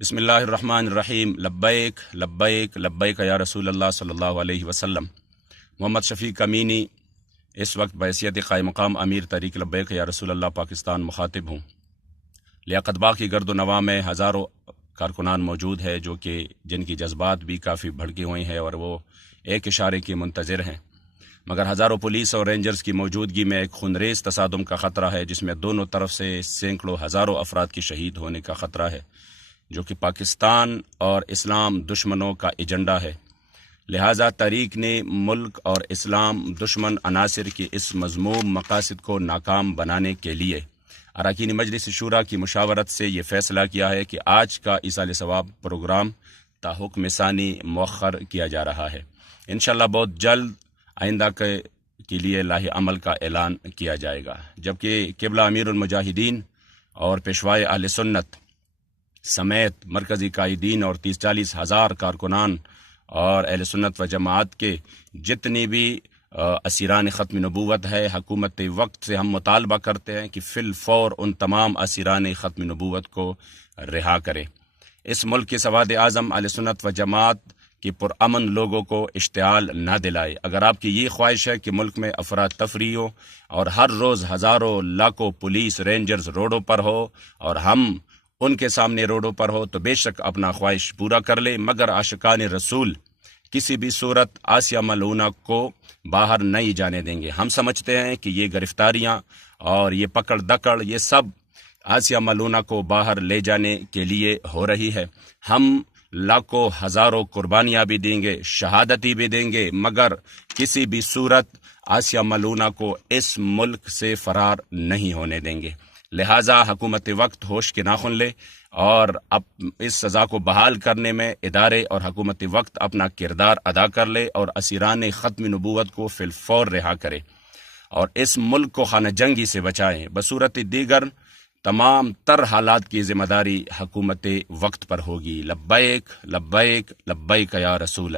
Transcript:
بسم اللہ الرحمن الرحیم لبیک لبیک لبیک یا رسول اللہ صلی اللہ علیہ وسلم۔ محمد شفیق امینی اس وقت بحیثیت قائم مقام امیر تحریک لبیک یا رسول اللہ پاکستان مخاطب ہوں۔ لیاقت باغ کی گرد و نواح میں ہزاروں کارکنان موجود ہے جو کہ جن کی جذبات بھی کافی بھڑکے ہوئے ہیں اور وہ ایک اشارے کی منتظر ہیں، مگر ہزاروں پولیس اور رینجرز کی موجودگی میں ایک خونریز تصادم کا خطرہ ہے جس میں دونوں طرف سے سینکڑوں ہزاروں افراد کی شہید ہونے کا خطرہ ہے، جو کہ پاکستان اور اسلام دشمنوں کا ایجنڈا ہے۔ لہٰذا تحریک نے ملک اور اسلام دشمن عناصر کی اس مذموم مقاصد کو ناکام بنانے کے لیے اراکین مجلس شورا کی مشاورت سے یہ فیصلہ کیا ہے کہ آج کا ایصال ثواب پروگرام تا حکم ثانی مؤخر کیا جا رہا ہے۔ انشاءاللہ بہت جلد آئندہ کے لیے لاہ عمل کا اعلان کیا جائے گا، جبکہ قبلہ امیر المجاہدین اور پیشوائے اہل سنت سمیت مرکزی قائدین اور 30-40 ہزار کارکنان اور اہل سنت و جماعت کے جتنی بھی اسیران ختم نبوت ہے، حکومت وقت سے ہم مطالبہ کرتے ہیں کہ فی الفور ان تمام اسیران ختم نبوت کو رہا کرے۔ اس ملک کے سواد اعظم اہل سنت و جماعت کہ پرامن لوگوں کو اشتعال نہ دلائے۔ اگر آپ کی یہ خواہش ہے کہ ملک میں افراتفری ہو اور ہر روز ہزاروں لاکھوں پولیس رینجرز روڈوں پر ہو اور ہم ان کے سامنے روڈوں پر ہو، تو بے شک اپنا خواہش پورا کر لے، مگر عاشقان رسول کسی بھی صورت آسیہ ملعونہ کو باہر نہیں جانے دیں گے۔ ہم سمجھتے ہیں کہ یہ گرفتاریاں اور یہ پکڑ دکڑ یہ سب آسیہ ملعونہ کو باہر لے جانے کے لیے ہو رہی ہے۔ ہم لاکھوں ہزاروں قربانیاں بھی دیں گے، شہادتی بھی دیں گے، مگر کسی بھی صورت آسیہ ملعونہ کو اس ملک سے فرار نہیں ہونے دیں گے۔ لہٰذا حکومت وقت ہوش کے ناخن لے اور اب اس سزا کو بحال کرنے میں ادارے اور حکومت وقت اپنا کردار ادا کر لے اور اسیران ختم نبوت کو فی الفور رہا کرے اور اس ملک کو خانہ جنگی سے بچائیں۔ بصورت دیگر تمام تر حالات کی ذمہ داری حکومت وقت پر ہوگی۔ لبیک لبیک لبیک یا رسول